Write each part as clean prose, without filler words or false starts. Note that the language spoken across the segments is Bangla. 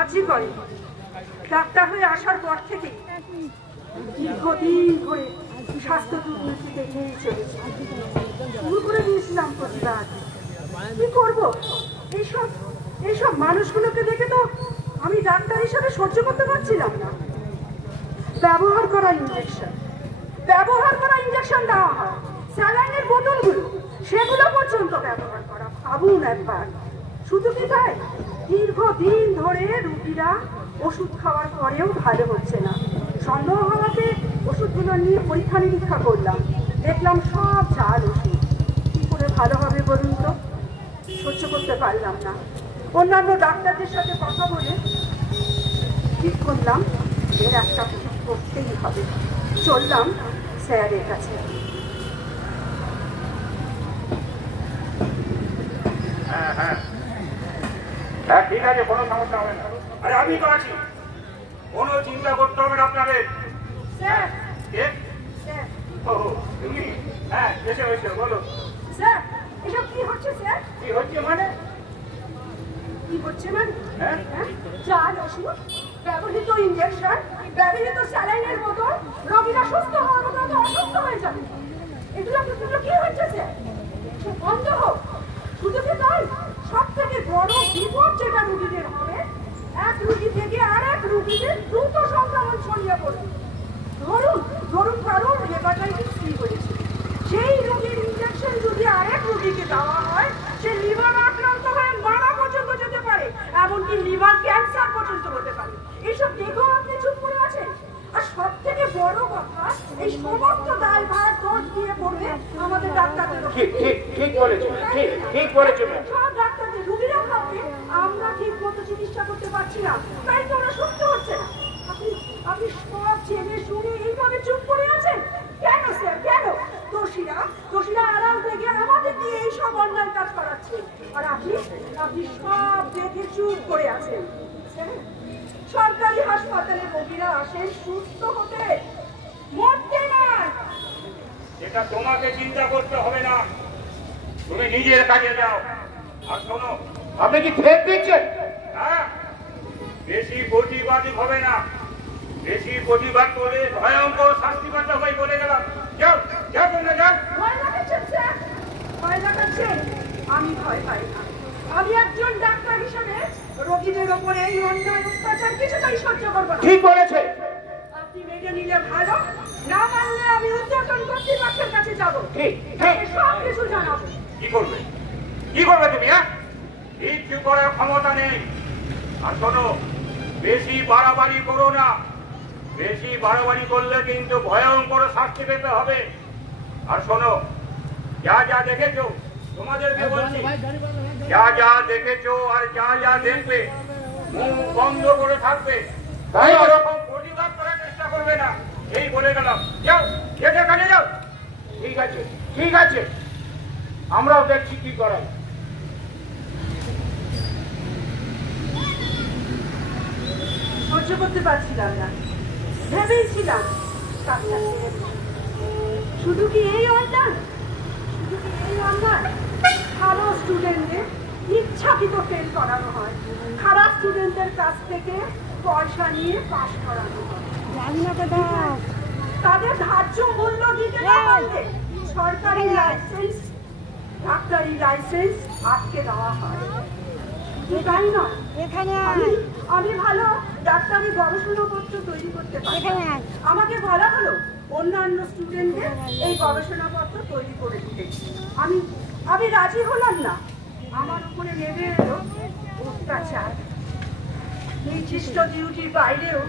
আজই করে ডাক্তার হয়ে আসার পর থেকে দীর্ঘদিন ধরে স্বাস্থ্য দুর্নীতি দেখেই চলেছে। শুরু করে দিয়েছিলাম প্রতিবাদ। কি করবো? এইসব মানুষগুলোকে দেখে তো আমি ডাক্তার হিসাবে সহ্য করতে পারছিলাম না। ব্যবহার করা ইঞ্জেকশন দেওয়া হয়, স্যালাইনের বোতলগুলো সেগুলো পর্যন্ত ব্যবহার করা। ভাবুন একবার। শুধু কি তাই, দীর্ঘদিন ধরে রোগীরা ওষুধ খাওয়ার পরেও ভালো হচ্ছে না। সন্দেহ হওয়াতে ওষুধগুলো নিয়ে পরীক্ষা নিরীক্ষা করলাম, দেখলাম সব জাল ওষুধ। কি করে ভালো হবে বলুন তো? সহ্য করতে পারলাম না। অন্যান্য ডাক্তারদের সাথে কথা বলে ঠিক করলাম এর একটা কিছু করতেই হবে। চললাম স্যারের কাছে। হ্যাঁ ঠিক আছে, কোনো সমস্যা হবে না। আরে আমি তো আছি, কোনো চিন্তা করতে হবে না আপনাদের। স্যার তুমি হ্যাঁ এসে হয়েছে বলো। স্যার এসব কি হচ্ছে স্যার? কি হচ্ছে মানে? কি হচ্ছে মানে? জাল ওষুধ, ব্যবহৃত ইঞ্জেকশন, ব্যবহৃত স্যালাইনের বোতল, রোগীরা সুস্থ হওয়ার মতো অসুস্থ হয়ে যাবে। এগুলো কি হচ্ছে স্যার? বন্ধ হোক। শুধু কি তাই, সব থেকে বড় বিপদ যেটা রোগীদের হবে, এক রোগী থেকে আর এক রোগীতে দ্রুত সংক্রমণ ছড়িয়ে পড়বে। ধরুন কারোর হেপাটাইটিস সি হয়েছে, সেই রোগীর ইঞ্জেকশন যদি আরেক রোগীকে দেওয়া হয়, সে লিভার আক্রান্ত হয়ে মারা পর্যন্ত যেতে পারে, এমনকি লিভার ক্যান্সার পর্যন্ত হতে পারে। এইসব দেখেও আপনি চুপ করে আছেন? আর সব থেকে বড় কথা, এই সমস্ত দায়ভার দোষ দিয়ে পড়বে আমাদের ডাক্তারদের। ঠিক বলেছেন। সব ডাক্তারদের রোগীরা ভাববে আমরা ঠিক মতো চিকিৎসা করতে পারছি না, তাই তো ওরা সুস্থ হচ্ছে না। আপনি সব জেনে শুনে এইভাবে চুপ করে আছেন কেন স্যার? কেন? দোষীরা আড়াল থেকে আমাদের দিয়ে এই সব অন্যায় কাজ করাচ্ছে, আর আপনি সব দেখে চুপ করে আছেন। সরকারি হাসপাতালে রোগীরা আসেন সুস্থ হতে, মরতে নয়। এটা তোমাকে চিন্তা করতে হবে না, তুমি নিজের কাজে যাও। আর শোনো, আপনি কি ফেক দিচ্ছেন? হ্যাঁ, বেশি প্রতিবাদী হবে না। বেশি প্রতিবাদ করে ভয়ঙ্কর শাস্তি পাতে হবে বলে গেলাম। যাও যাও না, যাও। ভয় লাগাচ্ছেন স্যার? ভয় লাগাচ্ছেন? আমি ভয় পাই না। আমি একজন ডাক্তার হিসেবে রোগীদের ওপরে এই অন্যায় অত্যাচার কিছুটাই সহ্য করবো না। ঠিক বলেছে। আপনি মেনে নিলে ভালো, না মানলে আমি উদ্যোতন কর্তৃপক্ষের কাছে যাবো। সব কিছু জানাবো। কি করবে তুমি? হ্যাঁ, কিচ্ছু করার ক্ষমতা নেই। আর শোনো, বেশি বাড়াবাড়ি করো না। বেশি বাড়াবাড়ি করলে কিন্তু ভয়ঙ্কর শাস্তি পেতে হবে। আর শোনো, যা যা দেখেছো তোমাদেরকে বলছি, যা যা দেখেছো আর যা যা দেখবে মুখ বন্ধ করে থাকবে, তাই ওরকম প্রতিবাদ করার চেষ্টা করবে না, এই বলে গেলাম। যাও, যেটা কাজে যাও। ঠিক আছে, আমরাও দেখছি কি করাই। সহ্য করতে পারছিলাম না, ভেবেছিলাম শুধু কি এই অন্যায়? ভালো স্টুডেন্টদের ইচ্ছাকৃত ফেল করানো হয়, খারাপ স্টুডেন্টদের কাছ থেকে পয়সা নিয়ে পাস করানো তাদের ধার্য মূল্য দিতে না পারলে সরকারি লাইসেন্স ডাক্তারি লাইসেন্স আটকে দেওয়া হয়। তাই নয়, আমি ভালো ডাক্তারি গবেষণাপত্র তৈরি করতে পারি। আমাকে বলা হলো অন্যান্য স্টুডেন্টদের এই গবেষণাপত্র তৈরি করে দিতে। আমি রাজি হলাম না। আমার উপরে নেমে এলো অত্যাচার। নির্দিষ্ট ডিউটির বাইরেও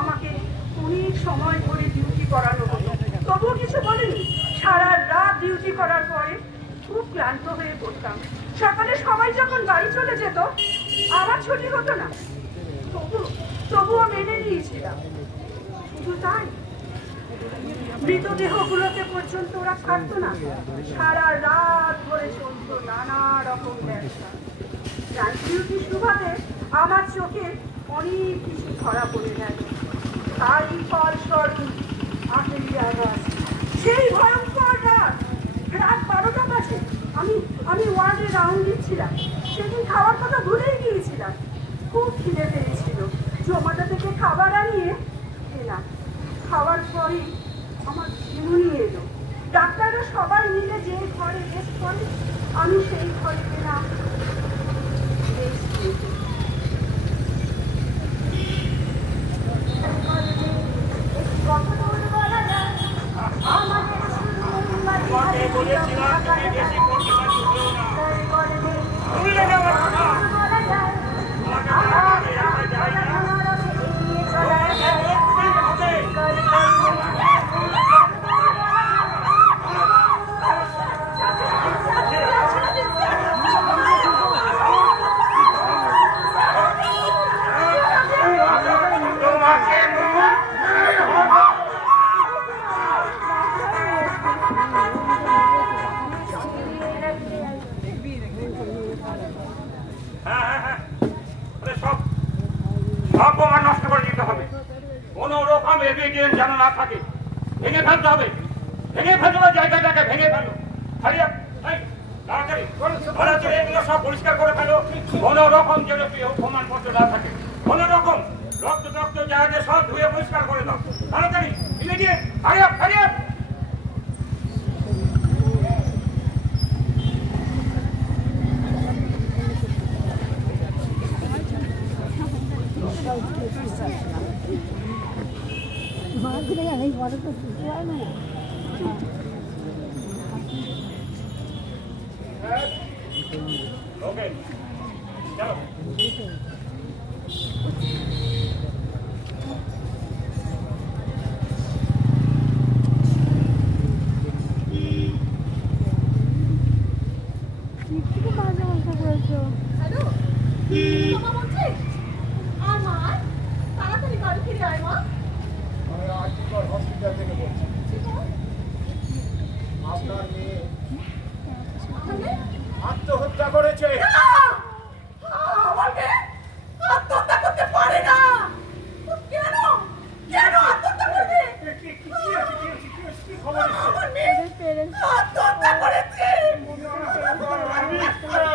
আমাকে অনেক সময় ধরে ডিউটি করানো হতো, তবুও কিছু বলেনি। সারা রাত ডিউটি করার পরে খুব ক্লান্ত হয়ে পড়তাম। সকালে সবাই যখন বাড়ি চলে যেত আমার ছুটি হতো না, তবুও মেনে নিয়েছিলাম। শুধু তাই, মৃতদেহগুলোকে পর্যন্ত ওরা ছাড়তো না। সারা রাত ধরে চলত নানা রকম ব্যবসা। ডিউটির সুবাদে আমার চোখে অনেক কিছু ধরা পড়ে গেল। তারই ফলস্বরূপ 8ই আগস্ট সেই ভয়ঙ্কর রাত 12টা বাজে আমি ওয়ার্ডে রাউন্ড দিচ্ছিলাম। সেদিন খাওয়ার কথা ভুলেই গিয়েছিলাম। খুব খিদে পেয়েছিল। জমাটা থেকে খাবার আনিয়ে খেলাম। খাওয়ার পরে আমার ঝিমুনি এলো। ডাক্তাররা সবাই মিলে যে ঘরে রেস্ট করে আমি সেই ঘরে গেলাম। যেন না থাকে, ভেঙে ফেলতে হবে। ভেঙে ফেলতে হবে, জায়গাটাকে ভেঙে ফেলো। তাড়াতাড়ি এগুলো সব পরিষ্কার করে ফেলো। কোনো রকম যেন প্রমাণপত্র না থাকে। কোনো রকম রক্ত জায়গাটা সব ধুয়ে পরিষ্কার করে দাও। তাড়াতাড়ি মিলে দিয়ে হারিয়ে Okay. Chalo. হ্যালো, তোমা বলছিস? আর মা, তাড়াতাড়ি বাড়ি ফিরে আয় মা। আমি আজকাল হসপিটাল থেকে বলছি। আপনার মেয়ে আত্মহত্যা করেছে। আমার মেয়ে আত্মহত্যা করতে পারে না। কেন আত্মহত্যা করবে? আমার মেয়ে আত্মহত্যা করেছে।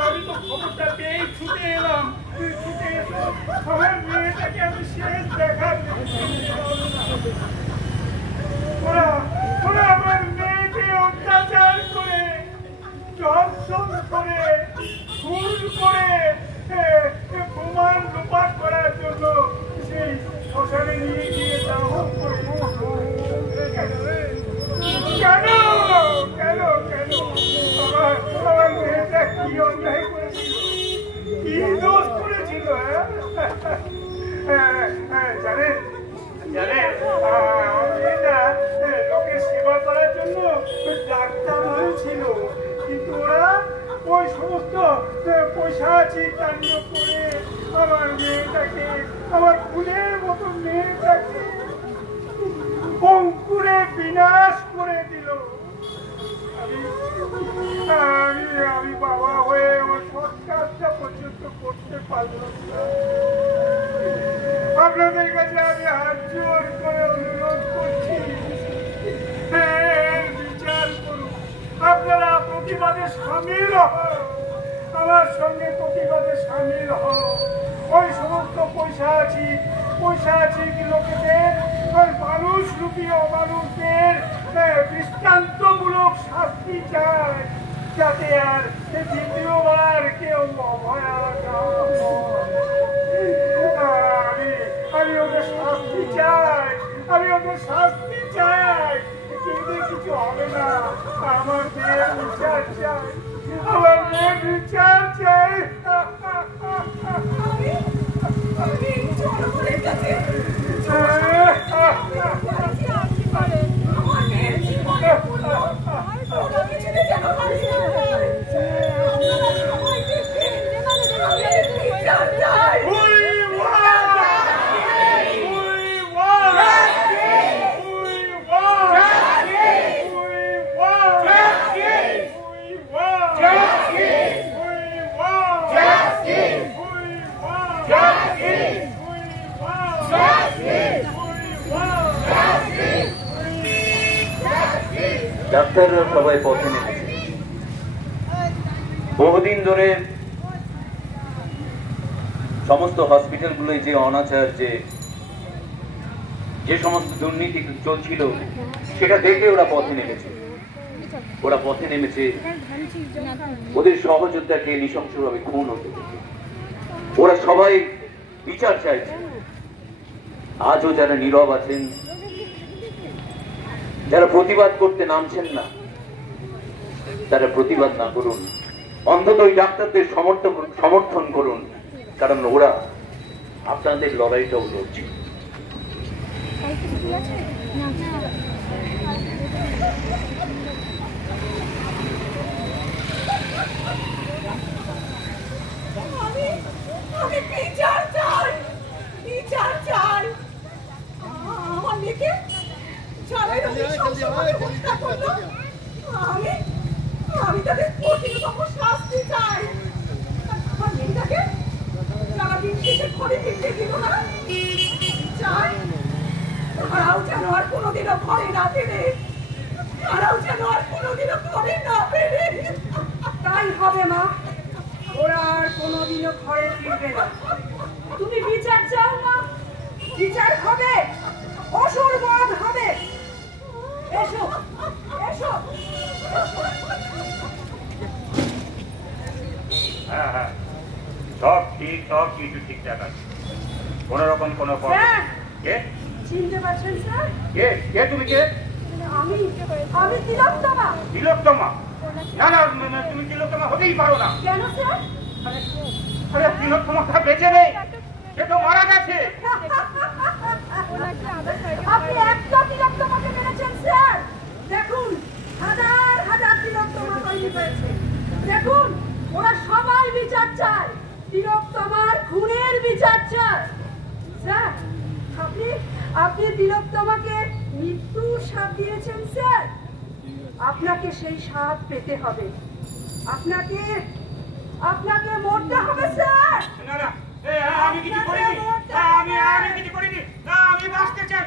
আমি তো খবরটা পেয়েই ছুটে এলাম। আমার মেয়েটাকে আমি শেষ দেখার ওরা আমার মেয়েকে অত্যাচার করে, ধর্ষণ করে, খুন করে, প্রমাণ লোপাট করার জন্য সেই শ্মশানে নিয়ে গিয়ে দাহন করে। কেন আমার মেয়েটা কি অন্যায় করেছিল, কি দোষ করেছিল? জানেন আমার মেয়েটা লোকের সেবা করার জন্য ডাক্তার হয়েছিল, কিন্তু ওরা ওই সমস্ত পৈশাচিক কাণ্ড করে আমার মেয়েটাকে, আমার ফুলের মতো মেয়েটাকে অঙ্কুরে বিনাশ করে দিল। আমি বাবা হয়ে আমার সৎ কাজটা পর্যন্ত করতে পারলাম না। আপনাদের কাছে আমি হাত জোর করে অনুরোধ করছি, বিচার করুন। আপনারা প্রতিবাদে সামিল হন, আমার সঙ্গে প্রতিবাদে সামিল হন। ওই সমস্ত পৈশাচিক পৈশাচিক লোকেদের মানুষ রূপী অমানুষদের দৃষ্টান্তমূলক শাস্তি চায়, যাতে আর দ্বিতীয়বার কেউ অভয়া না হয়। আমি ওদের শাস্তি চাই, আমি ওদের শাস্তি চাই, কিন্তু কিছু হবে না। আমার মেয়ের বিচার চাই, আমার মেয়ের বিচার চাই। ডাক্তাররা সবাই পথে নেমেছে। বহুদিন ধরে সমস্ত হসপিটালগুলোয় যে অনাচার, যে সমস্ত দুর্নীতি চলছিল, সেটা দেখে ওরা পথে নেমেছে। ওরা পথে নেমেছে ওদের সহযোদ্ধাকে নৃশংসভাবে খুন হতে দেখে। ওরা সবাই বিচার চাইছে। আজও যারা নীরব আছেন, যারা প্রতিবাদ করতে নামছেন না, তারা প্রতিবাদ না করুন, অন্তত ওই ডাক্তারদের সমর্থন করুন, কারণ ওরা আপনাদের লড়াইটাও লড়ছে। আমি বিচার চাই, বিচার চাই। আমার মেয়েকে যারা হত্যা করলো, আমি তাদের কঠিনতম শাস্তি চাই। আমার মেয়েটাকে যারা দিন শেষে ঘরে ফিরতে দিল না, চাই তারাও যেন আর কোনোদিনও ঘরে না ফেরে, তারাও যেন আর কোনোদিনও ঘরে না ফেরে। তাই হবে মা, ওরা আর কোনোদিনও ঘরে ফিরবে না। তুমি বিচার চাও না, বিচার হবে, অসুর বধ হবে। এসো এসো। হ্যাঁ হ্যাঁ, সব ঠিক, সব কিছু ঠিকঠাক আছে। কোন রকম কোনো কে চিনতে পারছেন স্যার? কে কে তুমি কে? আমি তিলোত্তমা। তিলোত্তমা? না না, তুমি তিলোত্তমা হতেই পারো না। কেন স্যার? আরে তিলোত্তমাটা বেঁচে নেই, সে তো মারা গেছে। আপনি একটা তিলোত্তমাকে মেরেছেন স্যার। দেখুন, হাজার হাজার তিলোত্তমা তৈরি হয়েছে। দেখুন, ওরা সবাই বিচার চায়, তিলোত্তমার খুনের বিচার চায়। স্যার, আপনি তিলোত্তমাকে মৃত্যুর শাপ দিয়েছেন স্যার। আপনাকে সেই শাপ পেতে হবে, আপনাকে মরতে হবে স্যার। না না, আমি কিছু করিনি, আমি কিছু করিনি, আমি বাঁচতে চাই।